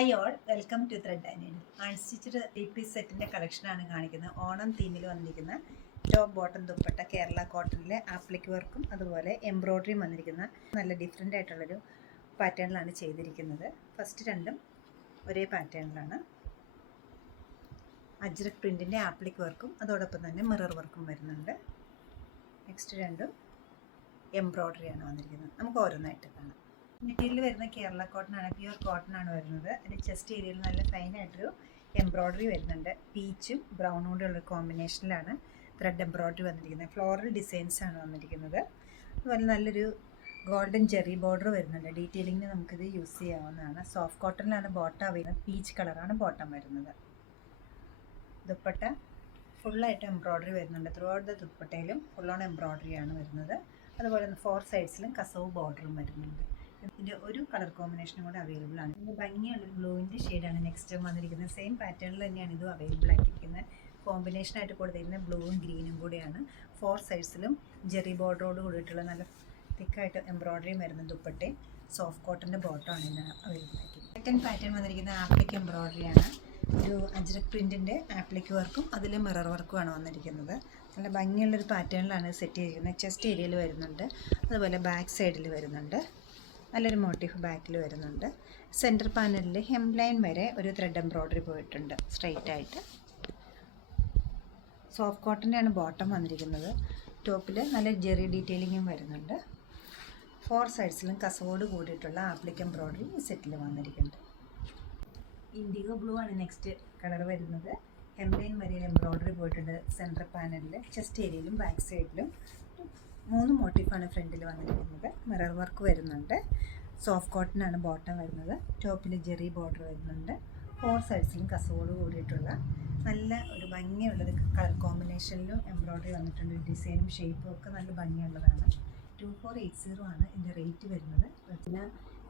Hi all, welcome to thread and needle. Unstitched three piece സെറ്റിൻ്റെ കളക്ഷനാണ് കാണിക്കുന്നത്. ഓണം തീമിൽ വന്നിരിക്കുന്ന ടോപ്പ് ബോട്ടം ദുപ്പട്ട കേരള കോട്ടണിലെ ആപ്ലിക് വർക്കും അതുപോലെ എംബ്രോയ്ഡറിയും വന്നിരിക്കുന്ന നല്ല ഡിഫറെൻ്റ് ആയിട്ടുള്ളൊരു പാറ്റേണിലാണ് ചെയ്തിരിക്കുന്നത്. ഫസ്റ്റ് രണ്ടും ഒരേ പാറ്റേണിലാണ്. അജ്രക് പ്രിൻറ്റിൻ്റെ ആപ്ലിക് വർക്കും അതോടൊപ്പം തന്നെ മിറർ വർക്കും വരുന്നുണ്ട്. നെക്സ്റ്റ് രണ്ടും എംബ്രോയ്ഡറിയാണ് വന്നിരിക്കുന്നത്. നമുക്ക് ഓരോന്നായിട്ട് കാണാം. മെറ്റീരിയൽ വരുന്ന കേരള കോട്ടൺ ആണ്, പ്യുവർ കോട്ടൺ ആണ് വരുന്നത്. അതിൻ്റെ ചെസ്റ്റ് ഏരിയയിൽ നല്ല ഫൈനായിട്ടൊരു എംബ്രോയ്ഡറി വരുന്നുണ്ട്. പീച്ചും ബ്രൗണും കൂടെയുള്ള കോമ്പിനേഷനിലാണ് ത്രെഡ് എംബ്രോയ്ഡറി വന്നിരിക്കുന്നത്. ഫ്ലോറൽ ഡിസൈൻസ് ആണ് വന്നിരിക്കുന്നത്. അതുപോലെ നല്ലൊരു ഗോൾഡൻ ജെറി ബോർഡർ വരുന്നുണ്ട്. ഡീറ്റെയിലിങ്ങിന് നമുക്കിത് യൂസ് ചെയ്യാവുന്നതാണ്. സോഫ്റ്റ് കോട്ടണിലാണ് ബോട്ടം വരുന്നത്. പീച്ച് കളറാണ് ബോട്ടം വരുന്നത്. ദുപ്പട്ട ഫുള്ളായിട്ട് എംബ്രോയ്ഡറി വരുന്നുണ്ട്. ത്രൂ ഔട്ട് ദ ദുപ്പട്ടയിലും ഫുൾ ഓൺ എംബ്രോയ്ഡറി ആണ് വരുന്നത്. അതുപോലെ 4 സൈഡ്സിലും കസവ് ബോർഡറും വരുന്നുണ്ട്. ഇതിൻ്റെ ഒരു കളർ കോമ്പിനേഷനും കൂടെ അവൈലബിൾ ആണ്. ഇതിൻ്റെ ഭംഗിയുള്ളൊരു ബ്ലൂവിൻ്റെ ഷെയ്ഡാണ് നെക്സ്റ്റ് വന്നിരിക്കുന്നത്. സെയിം പാറ്റേണിൽ തന്നെയാണ് ഇതും അവൈലബിൾ ആക്കിയിരിക്കുന്നത്. കോമ്പിനേഷനായിട്ട് കൊടുത്തിരിക്കുന്നത് ബ്ലൂവും ഗ്രീനും കൂടെയാണ്. 4 സൈഡ്സിലും ജെറി ബോർഡറോട് കൂടിയിട്ടുള്ള നല്ല തിക്കായിട്ട് എംബ്രോയ്ഡറിയും വരുന്ന ദുപ്പട്ടയും സോഫ്റ്റ് കോട്ടൻ്റെ ബോട്ടമാണ് ഇതിന് അവൈലബിൾ ആക്കി. സെക്കൻഡ് പാറ്റേൺ വന്നിരിക്കുന്നത് ആപ്ലിക് എംബ്രോയ്ഡറിയാണ്. ഒരു അജ്രക് പ്രിൻറ്റിൻ്റെ ആപ്ലിക് വർക്കും അതിൽ മിറർ വർക്കുമാണ് വന്നിരിക്കുന്നത്. നല്ല ഭംഗിയുള്ളൊരു പാറ്റേണിലാണ് സെറ്റ് ചെയ്തിരിക്കുന്നത്. ചെസ്റ്റ് ഏരിയയിൽ വരുന്നുണ്ട്, അതുപോലെ ബാക്ക് സൈഡിൽ വരുന്നുണ്ട്. നല്ലൊരു മോട്ടീഫ് ബാക്കിൽ വരുന്നുണ്ട്. സെൻറ്റർ പാനലിൽ ഹെം ലൈൻ വരെ ഒരു ത്രെഡ് എംബ്രോയ്ഡറി പോയിട്ടുണ്ട് സ്ട്രെയിറ്റ് ആയിട്ട്. സോഫ്റ്റ് കോട്ടൻ്റെയാണ് ബോട്ടം വന്നിരിക്കുന്നത്. ടോപ്പിൽ നല്ല ജെറി ഡീറ്റെയിലിങ്ങും വരുന്നുണ്ട്. 4 സൈഡ്സിലും കസവോട് കൂടിയിട്ടുള്ള ആപ്ലിക് എംബ്രോയ്ഡറി ഈ സെറ്റിൽ വന്നിരിക്കുന്നുണ്ട്. ഇൻഡിഗോ ബ്ലൂ ആണ് നെക്സ്റ്റ് കളർ വരുന്നത്. ഹെംലൈൻ വരെ എംബ്രോയ്ഡറി പോയിട്ടുണ്ട് സെൻറ്റർ പാനലിൽ. ചെസ്റ്റ് ഏരിയയിലും ബാക്ക് സൈഡിലും 3 മോട്ടീഫാണ് ഫ്രണ്ടിൽ വന്നിരിക്കുന്നത്. മിറർ വർക്ക് വരുന്നുണ്ട്. സോഫ്റ്റ് കോട്ടൺ ആണ് ബോട്ടം വരുന്നത്. ടോപ്പിൽ ജെറി ബോർഡർ വരുന്നുണ്ട്. 4 സൈഡ്സിലും കസവോട് കൂടിയിട്ടുള്ള നല്ല ഒരു ഭംഗിയുള്ളൊരു കളർ കോമ്പിനേഷനിലും എംബ്രോയ്ഡറി വന്നിട്ടുണ്ട്. ഡിസൈനും ഷേപ്പും ഒക്കെ നല്ല ഭംഗിയുള്ളതാണ്. 2480 ആണ് ഇതിൻ്റെ റേറ്റ് വരുന്നത്. പിന്നെ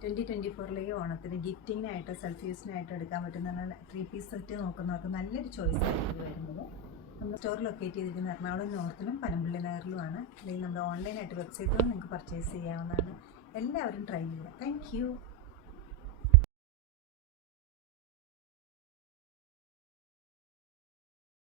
2024 ഓണത്തിന് ഗിഫ്റ്റിങ്ങിനായിട്ടോ സെൽഫ് യൂസിനായിട്ടോ എടുക്കാൻ പറ്റുന്ന 3 പീസ് സെറ്റ് നോക്കുന്നവർക്ക് നല്ലൊരു ചോയ്സ് ആണ് ഇത് വരുന്നത്. നമ്മുടെ സ്റ്റോർ ലൊക്കേറ്റ് ചെയ്തിരിക്കുന്ന എറണാകുളം നോർത്തിലും പനമ്പള്ളി നഗറിലുമാണ്. അല്ലെങ്കിൽ നമ്മുടെ ഓൺലൈനായിട്ട് വെബ്സൈറ്റിലും നിങ്ങൾക്ക് പർച്ചേസ് ചെയ്യാവുന്നതാണ്. എല്ലാവരും ട്രൈ ചെയ്യുക. Thank you.